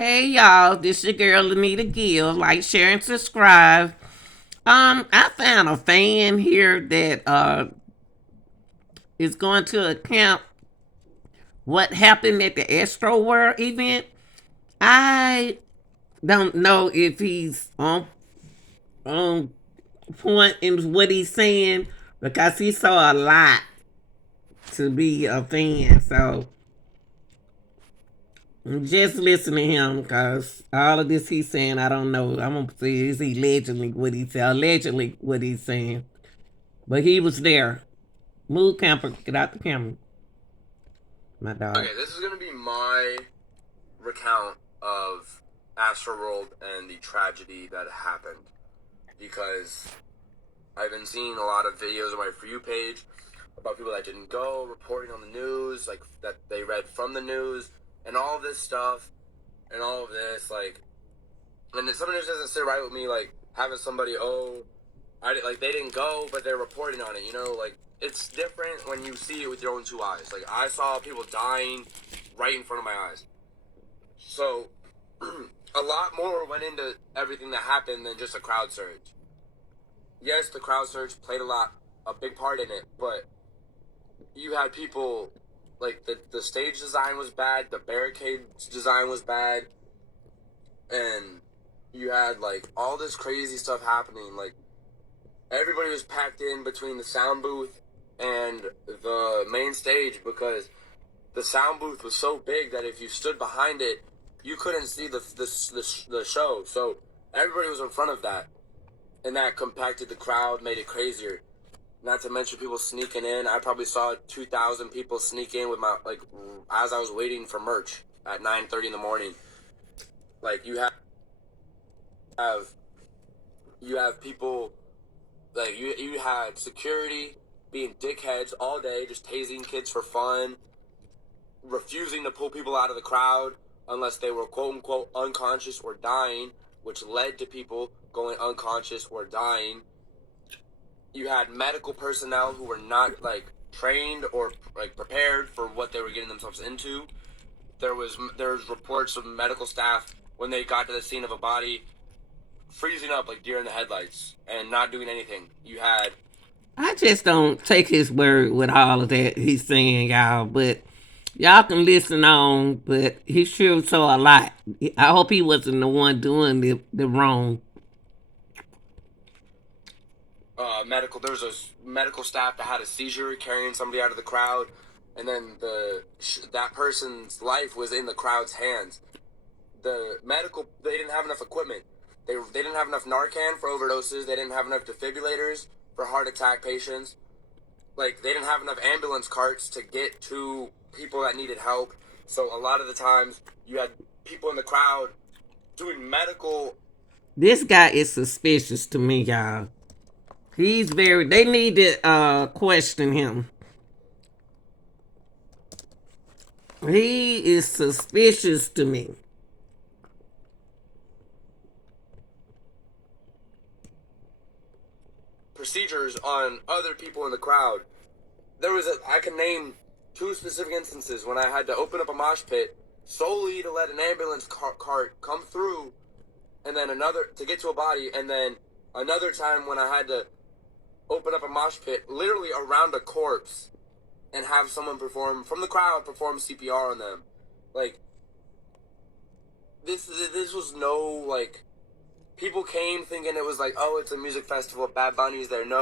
Hey y'all, this your girl Anita Gill. Like, share, and subscribe. I found a fan here that is going to account what happened at the Astro World event. I don't know if he's on point in what he's saying because he saw a lot to be a fan. So just listen to him because all of this he's saying, I don't know. I'm gonna say is he allegedly what he's saying. But he was there. Move camper, get out the camera. My dog. Okay, this is gonna be my recount of Astroworld and the tragedy that happened because I've been seeing a lot of videos on my For You page about people that didn't go, reporting on the news, like that they read from the news, and all of this stuff, and all of this, and then something just doesn't sit right with me, like having somebody, like they didn't go, but they're reporting on it, like it's different when you see it with your own two eyes. Like I saw people dying right in front of my eyes. So a lot more went into everything that happened than just a crowd surge. Yes, the crowd surge played a big part in it, but you had people like the stage design was bad, the barricade design was bad, and you had like all this crazy stuff happening. Like everybody was packed in between the sound booth and the main stage because the sound booth was so big that if you stood behind it, you couldn't see the show. So everybody was in front of that, and that compacted the crowd, made it crazier. Not to mention people sneaking in. I probably saw 2,000 people sneak in with my as I was waiting for merch at 9:30 in the morning. Like have you have people like you had security being dickheads all day, just tasing kids for fun, refusing to pull people out of the crowd unless they were quote unquote unconscious or dying, which led to people going unconscious or dying. You had medical personnel who were not like trained or like prepared for what they were getting themselves into. There's reports of medical staff when they got to the scene of a body freezing up like deer in the headlights and not doing anything. You had I just don't take his word with all of that he's saying, y'all. But y'all can listen on. But he sure saw a lot. I hope he wasn't the one doing the wrong. medical. There was a medical staff that had a seizure carrying somebody out of the crowd, and then that person's life was in the crowd's hands. The medical, they didn't have enough equipment. They didn't have enough Narcan for overdoses. They didn't have enough defibrillators for heart attack patients. Like they didn't have enough ambulance carts to get to people that needed help. So a lot of the times you had people in the crowd doing medical. This guy is suspicious to me, y'all. He's very. They need to question him. He is suspicious to me. Procedures on other people in the crowd. I can name two specific instances when I had to open up a mosh pit solely to let an ambulance cart come through, and then another to get to a body, and then another time when I had to open up a mosh pit literally around a corpse and have someone from the crowd perform CPR on them. Like this was no like people came thinking it was like, oh, it's a music festival, Bad Bunny's there. No,